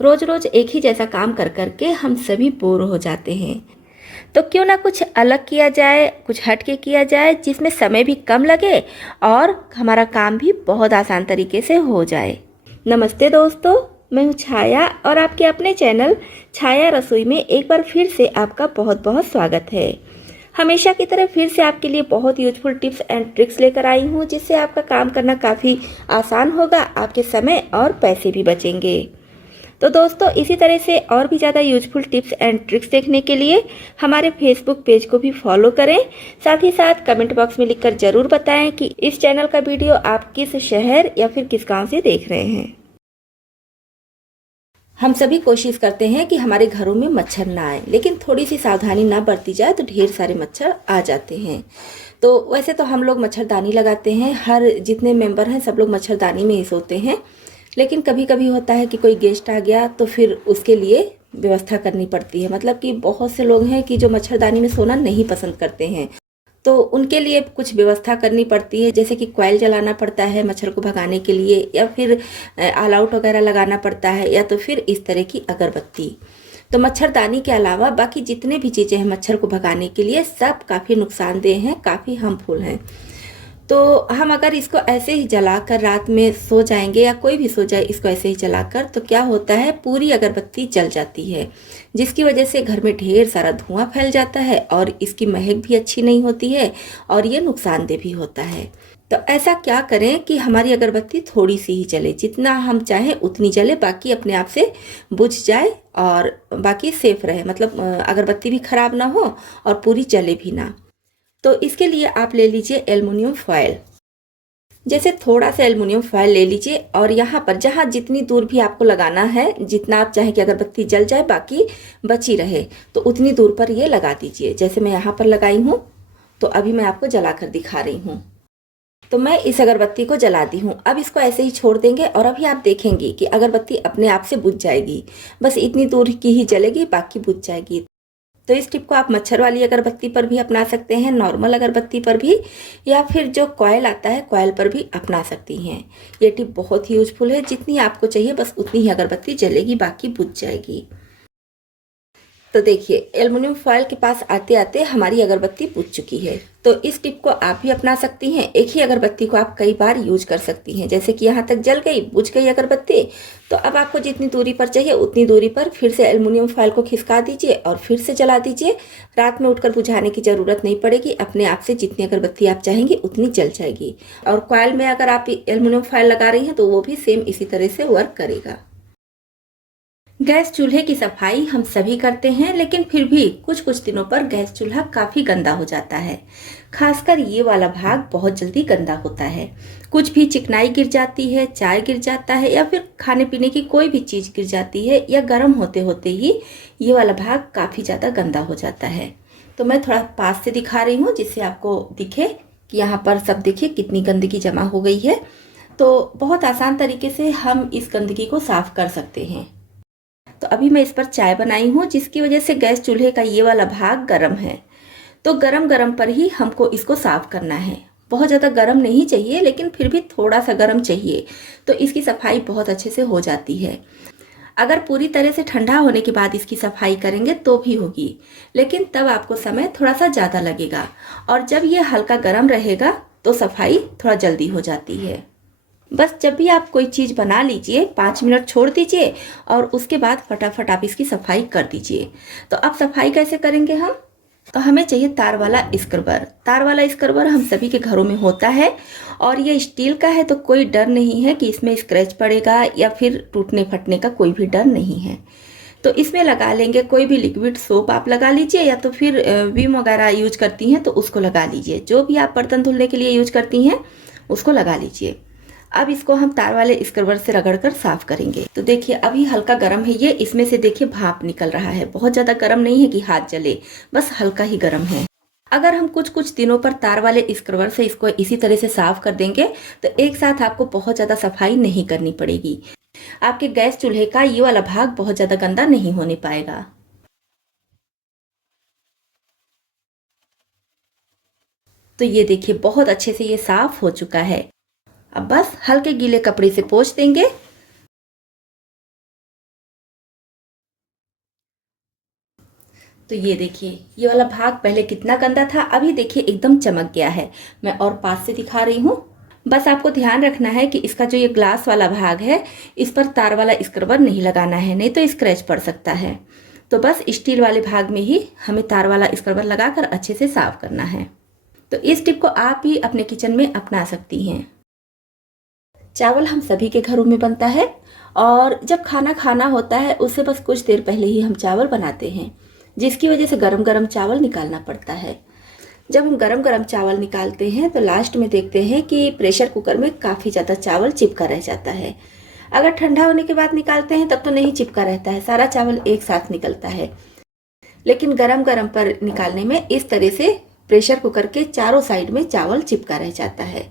रोज रोज एक ही जैसा काम कर कर के हम सभी बोर हो जाते हैं। तो क्यों ना कुछ अलग किया जाए, कुछ हट के किया जाए जिसमें समय भी कम लगे और हमारा काम भी बहुत आसान तरीके से हो जाए। नमस्ते दोस्तों, मैं हूँ छाया और आपके अपने चैनल छाया रसोई में एक बार फिर से आपका बहुत बहुत स्वागत है। हमेशा की तरह फिर से आपके लिए बहुत यूजफुल टिप्स एंड ट्रिक्स लेकर आई हूँ, जिससे आपका काम करना काफ़ी आसान होगा, आपके समय और पैसे भी बचेंगे। तो दोस्तों, इसी तरह से और भी ज़्यादा यूजफुल टिप्स एंड ट्रिक्स देखने के लिए हमारे फेसबुक पेज को भी फॉलो करें। साथ ही साथ कमेंट बॉक्स में लिखकर ज़रूर बताएं कि इस चैनल का वीडियो आप किस शहर या फिर किस गांव से देख रहे हैं। हम सभी कोशिश करते हैं कि हमारे घरों में मच्छर ना आए, लेकिन थोड़ी सी सावधानी ना बरती जाए तो ढेर सारे मच्छर आ जाते हैं। तो वैसे तो हम लोग मच्छरदानी लगाते हैं, हर जितने मेंबर हैं सब लोग मच्छरदानी में ही सोते हैं। लेकिन कभी कभी होता है कि कोई गेस्ट आ गया तो फिर उसके लिए व्यवस्था करनी पड़ती है। मतलब कि बहुत से लोग हैं कि जो मच्छरदानी में सोना नहीं पसंद करते हैं, तो उनके लिए कुछ व्यवस्था करनी पड़ती है, जैसे कि कॉइल जलाना पड़ता है मच्छर को भगाने के लिए, या फिर ऑल आउट वगैरह लगाना पड़ता है, या तो फिर इस तरह की अगरबत्ती। तो मच्छरदानी के अलावा बाकी जितने भी चीज़ें हैं मच्छर को भगाने के लिए, सब काफ़ी नुकसानदेह हैं, काफ़ी हार्मफुल हैं। तो हम अगर इसको ऐसे ही जलाकर रात में सो जाएंगे, या कोई भी सो जाए इसको ऐसे ही जलाकर, तो क्या होता है, पूरी अगरबत्ती जल जाती है, जिसकी वजह से घर में ढेर सारा धुआं फैल जाता है और इसकी महक भी अच्छी नहीं होती है और ये नुकसानदेह भी होता है। तो ऐसा क्या करें कि हमारी अगरबत्ती थोड़ी सी ही जले, जितना हम चाहें उतनी जले, बाकी अपने आप से बुझ जाए और बाकी सेफ रहे। मतलब अगरबत्ती भी खराब ना हो और पूरी जले भी ना। तो इसके लिए आप ले लीजिए एल्युमिनियम फॉयल। जैसे थोड़ा सा एल्युमिनियम फॉयल ले लीजिए और यहाँ पर जहाँ जितनी दूर भी आपको लगाना है, जितना आप चाहें कि अगरबत्ती जल जाए बाकी बची रहे, तो उतनी दूर पर ये लगा दीजिए। जैसे मैं यहाँ पर लगाई हूँ, तो अभी मैं आपको जलाकर दिखा रही हूँ। तो मैं इस अगरबत्ती को जला दी हूँ। अब इसको ऐसे ही छोड़ देंगे और अभी आप देखेंगे कि अगरबत्ती अपने आप से बुझ जाएगी। बस इतनी दूर की ही जलेगी, बाकी बुझ जाएगी। तो इस टिप को आप मच्छर वाली अगरबत्ती पर भी अपना सकते हैं, नॉर्मल अगरबत्ती पर भी, या फिर जो कॉयल आता है कॉयल पर भी अपना सकती हैं। ये टिप बहुत ही यूजफुल है। जितनी आपको चाहिए बस उतनी ही अगरबत्ती जलेगी, बाकी बुझ जाएगी। तो देखिए, एल्युमिनियम फॉयल के पास आते आते हमारी अगरबत्ती बुझ चुकी है। तो इस टिप को आप भी अपना सकती हैं। एक ही अगरबत्ती को आप कई बार यूज कर सकती हैं। जैसे कि यहाँ तक जल गई, बुझ गई अगरबत्ती, तो अब आपको जितनी दूरी पर चाहिए उतनी दूरी पर फिर से एल्युमिनियम फॉयल को खिसका दीजिए और फिर से जला दीजिए। रात में उठकर बुझाने की ज़रूरत नहीं पड़ेगी, अपने आप से जितनी अगरबत्ती आप चाहेंगी उतनी जल जाएगी। और कॉयल में अगर आप एल्युमिनियम फॉयल लगा रही हैं तो वो भी सेम इसी तरह से वर्क करेगा। गैस चूल्हे की सफाई हम सभी करते हैं, लेकिन फिर भी कुछ कुछ दिनों पर गैस चूल्हा काफ़ी गंदा हो जाता है। खासकर ये वाला भाग बहुत जल्दी गंदा होता है। कुछ भी चिकनाई गिर जाती है, चाय गिर जाता है, या फिर खाने पीने की कोई भी चीज़ गिर जाती है, या गर्म होते होते ही ये वाला भाग काफ़ी ज़्यादा गंदा हो जाता है। तो मैं थोड़ा पास से दिखा रही हूँ जिससे आपको दिखे कि यहाँ पर सब देखिए कितनी गंदगी जमा हो गई है। तो बहुत आसान तरीके से हम इस गंदगी को साफ कर सकते हैं। तो अभी मैं इस पर चाय बनाई हूँ, जिसकी वजह से गैस चूल्हे का ये वाला भाग गर्म है। तो गरम गरम पर ही हमको इसको साफ करना है। बहुत ज़्यादा गरम नहीं चाहिए, लेकिन फिर भी थोड़ा सा गरम चाहिए, तो इसकी सफाई बहुत अच्छे से हो जाती है। अगर पूरी तरह से ठंडा होने के बाद इसकी सफाई करेंगे तो भी होगी, लेकिन तब आपको समय थोड़ा सा ज़्यादा लगेगा। और जब ये हल्का गर्म रहेगा तो सफाई थोड़ा जल्दी हो जाती है। बस जब भी आप कोई चीज़ बना लीजिए, 5 मिनट छोड़ दीजिए और उसके बाद फटाफट आप इसकी सफाई कर दीजिए। तो अब सफाई कैसे करेंगे हम? तो हमें चाहिए तार वाला स्क्रबर। तार वाला स्क्रबर हम सभी के घरों में होता है और ये स्टील का है, तो कोई डर नहीं है कि इसमें स्क्रैच पड़ेगा या फिर टूटने फटने का कोई भी डर नहीं है। तो इसमें लगा लेंगे कोई भी लिक्विड सोप आप लगा लीजिए, या तो फिर विम वगैरह यूज करती हैं तो उसको लगा लीजिए। जो भी आप बर्तन धुलने के लिए यूज करती हैं उसको लगा लीजिए। अब इसको हम तार वाले स्क्रबर से रगड़कर साफ करेंगे। तो देखिए अभी हल्का गर्म है ये, इसमें से देखिए भाप निकल रहा है। बहुत ज़्यादा गर्म नहीं है कि हाथ जले, बस हल्का ही गर्म है। अगर हम कुछ कुछ दिनों पर तार वाले स्क्रबर से इसको इसी तरह से साफ कर देंगे तो एक साथ आपको बहुत ज़्यादा सफाई नहीं करनी पड़ेगी। आपके गैस चूल्हे का ये वाला भाग बहुत ज़्यादा गंदा नहीं होने पाएगा। तो ये देखिए बहुत अच्छे से ये साफ हो चुका है। अब बस हल्के गीले कपड़े से पोंछ देंगे तो ये देखिए, ये वाला भाग पहले कितना गंदा था, अभी देखिए एकदम चमक गया है। मैं और पास से दिखा रही हूँ। बस आपको ध्यान रखना है कि इसका जो ये ग्लास वाला भाग है, इस पर तार वाला स्क्रबर नहीं लगाना है, नहीं तो स्क्रैच पड़ सकता है। तो बस स्टील वाले भाग में ही हमें तार वाला स्क्रबर लगाकर अच्छे से साफ करना है। तो इस टिप को आप भी अपने किचन में अपना सकती हैं। चावल हम सभी के घरों में बनता है और जब खाना खाना होता है उससे बस कुछ देर पहले ही हम चावल बनाते हैं, जिसकी वजह से गरम गरम चावल निकालना पड़ता है। जब हम गरम गरम चावल निकालते हैं तो लास्ट में देखते हैं कि प्रेशर कुकर में काफ़ी ज़्यादा चावल चिपका रह जाता है। अगर ठंडा होने के बाद निकालते हैं तब तो नहीं चिपका रहता है, सारा चावल एक साथ निकलता है। लेकिन गरम गरम पर निकालने में इस तरह से प्रेशर कुकर के चारों साइड में चावल चिपका रह जाता है।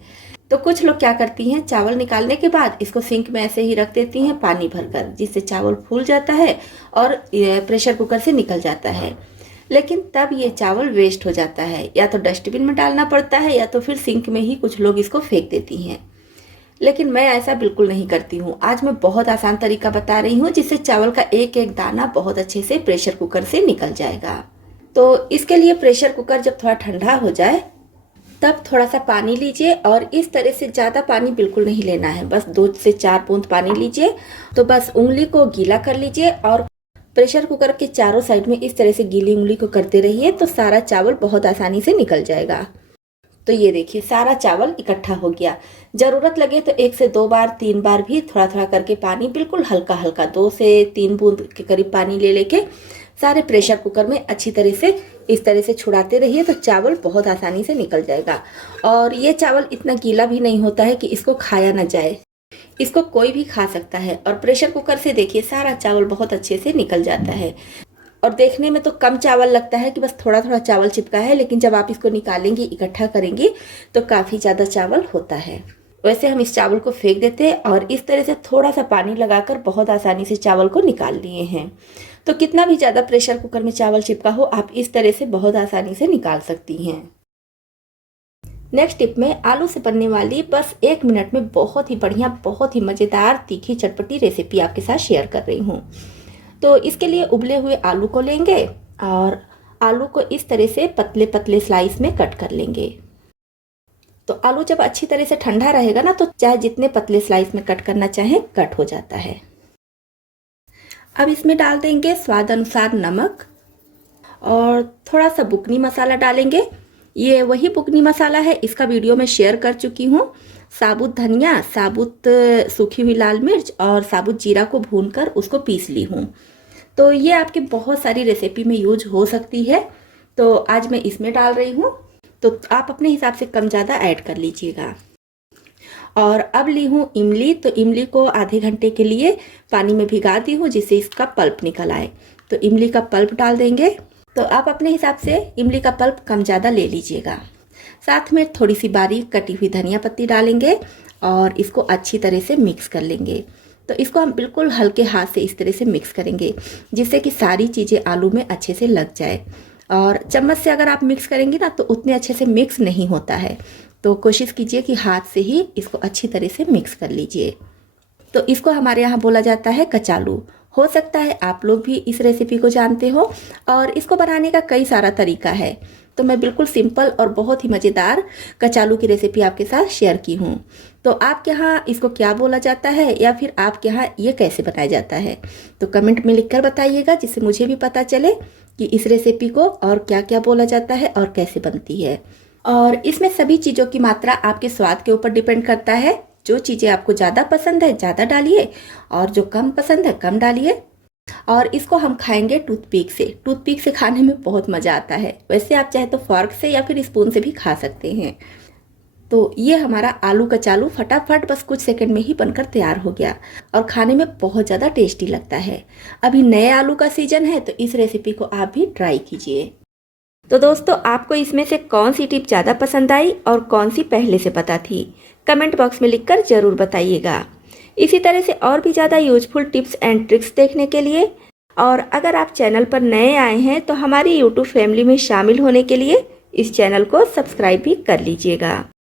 तो कुछ लोग क्या करती हैं, चावल निकालने के बाद इसको सिंक में ऐसे ही रख देती हैं पानी भरकर, जिससे चावल फूल जाता है और प्रेशर कुकर से निकल जाता है। लेकिन तब ये चावल वेस्ट हो जाता है, या तो डस्टबिन में डालना पड़ता है या तो फिर सिंक में ही कुछ लोग इसको फेंक देती हैं। लेकिन मैं ऐसा बिल्कुल नहीं करती हूँ। आज मैं बहुत आसान तरीका बता रही हूँ जिससे चावल का एक एक दाना बहुत अच्छे से प्रेशर कुकर से निकल जाएगा। तो इसके लिए प्रेशर कुकर जब थोड़ा ठंडा हो जाए तब थोड़ा सा पानी लीजिए, और इस तरह से ज़्यादा पानी बिल्कुल नहीं लेना है, बस 2 से 4 बूंद पानी लीजिए। तो बस उंगली को गीला कर लीजिए और प्रेशर कुकर के चारों साइड में इस तरह से गीली उंगली को करते रहिए, तो सारा चावल बहुत आसानी से निकल जाएगा। तो ये देखिए, सारा चावल इकट्ठा हो गया। ज़रूरत लगे तो 1 से 2 बार 3 बार भी थोड़ा थोड़ा करके पानी, बिल्कुल हल्का हल्का 2 से 3 बूंद के करीब पानी ले लेके सारे प्रेशर कुकर में अच्छी तरह से इस तरह से छुड़ाते रहिए, तो चावल बहुत आसानी से निकल जाएगा। और ये चावल इतना गीला भी नहीं होता है कि इसको खाया ना जाए, इसको कोई भी खा सकता है। और प्रेशर कुकर से देखिए सारा चावल बहुत अच्छे से निकल जाता है। और देखने में तो कम चावल लगता है कि बस थोड़ा थोड़ा चावल चिपका है, लेकिन जब आप इसको निकालेंगी, इकट्ठा करेंगी, तो काफ़ी ज़्यादा चावल होता है। वैसे हम इस चावल को फेंक देते हैं और इस तरह से थोड़ा सा पानी लगाकर बहुत आसानी से चावल को निकाल लिए हैं। तो कितना भी ज़्यादा प्रेशर कुकर में चावल चिपका हो, आप इस तरह से बहुत आसानी से निकाल सकती हैं। नेक्स्ट टिप में आलू से बनने वाली बस 1 मिनट में बहुत ही बढ़िया, बहुत ही मज़ेदार तीखी चटपटी रेसिपी आपके साथ शेयर कर रही हूँ। तो इसके लिए उबले हुए आलू को लेंगे और आलू को इस तरह से पतले पतले स्लाइस में कट कर लेंगे। तो आलू जब अच्छी तरह से ठंडा रहेगा ना, तो चाहे जितने पतले स्लाइस में कट करना चाहें, कट हो जाता है। अब इसमें डाल देंगे स्वाद अनुसार नमक और थोड़ा सा बुकनी मसाला डालेंगे। ये वही बुकनी मसाला है, इसका वीडियो मैं शेयर कर चुकी हूँ। साबुत धनिया, साबुत सूखी हुई लाल मिर्च और साबुत जीरा को भूनकर उसको पीस ली हूँ। तो ये आपकी बहुत सारी रेसिपी में यूज हो सकती है, तो आज मैं इसमें डाल रही हूँ। तो आप अपने हिसाब से कम ज़्यादा ऐड कर लीजिएगा। और अब ली हूँ इमली। तो इमली को आधे घंटे के लिए पानी में भिगा दी हूँ, जिससे इसका पल्प निकल आए। तो इमली का पल्प डाल देंगे। तो आप अपने हिसाब से इमली का पल्प कम ज़्यादा ले लीजिएगा। साथ में थोड़ी सी बारीक कटी हुई धनिया पत्ती डालेंगे और इसको अच्छी तरह से मिक्स कर लेंगे। तो इसको हम बिल्कुल हल्के हाथ से इस तरह से मिक्स करेंगे, जिससे कि सारी चीज़ें आलू में अच्छे से लग जाए। और चम्मच से अगर आप मिक्स करेंगी ना, तो उतने अच्छे से मिक्स नहीं होता है। तो कोशिश कीजिए कि हाथ से ही इसको अच्छी तरह से मिक्स कर लीजिए। तो इसको हमारे यहाँ बोला जाता है कचालू। हो सकता है आप लोग भी इस रेसिपी को जानते हो, और इसको बनाने का कई सारा तरीका है। तो मैं बिल्कुल सिंपल और बहुत ही मज़ेदार कचालू की रेसिपी आपके साथ शेयर की हूँ। तो आपके यहाँ इसको क्या बोला जाता है, या फिर आपके यहाँ ये कैसे बनाया जाता है, तो कमेंट में लिखकर बताइएगा, जिससे मुझे भी पता चले कि इस रेसिपी को और क्या क्या बोला जाता है और कैसे बनती है। और इसमें सभी चीज़ों की मात्रा आपके स्वाद के ऊपर डिपेंड करता है। जो चीज़ें आपको ज़्यादा पसंद है ज़्यादा डालिए, और जो कम पसंद है कम डालिए। और इसको हम खाएंगे टूथपिक से। टूथपिक से खाने में बहुत मज़ा आता है। वैसे आप चाहे तो फॉर्क से या फिर स्पून से भी खा सकते हैं। तो ये हमारा आलू कचालू फटाफट बस कुछ सेकंड में ही बनकर तैयार हो गया, और खाने में बहुत ज़्यादा टेस्टी लगता है। अभी नए आलू का सीजन है, तो इस रेसिपी को आप भी ट्राई कीजिए। तो दोस्तों, आपको इसमें से कौन सी टिप ज़्यादा पसंद आई और कौन सी पहले से पता थी, कमेंट बॉक्स में लिखकर ज़रूर बताइएगा। इसी तरह से और भी ज़्यादा यूजफुल टिप्स एंड ट्रिक्स देखने के लिए, और अगर आप चैनल पर नए आए हैं तो हमारी यूट्यूब फैमिली में शामिल होने के लिए इस चैनल को सब्सक्राइब भी कर लीजिएगा।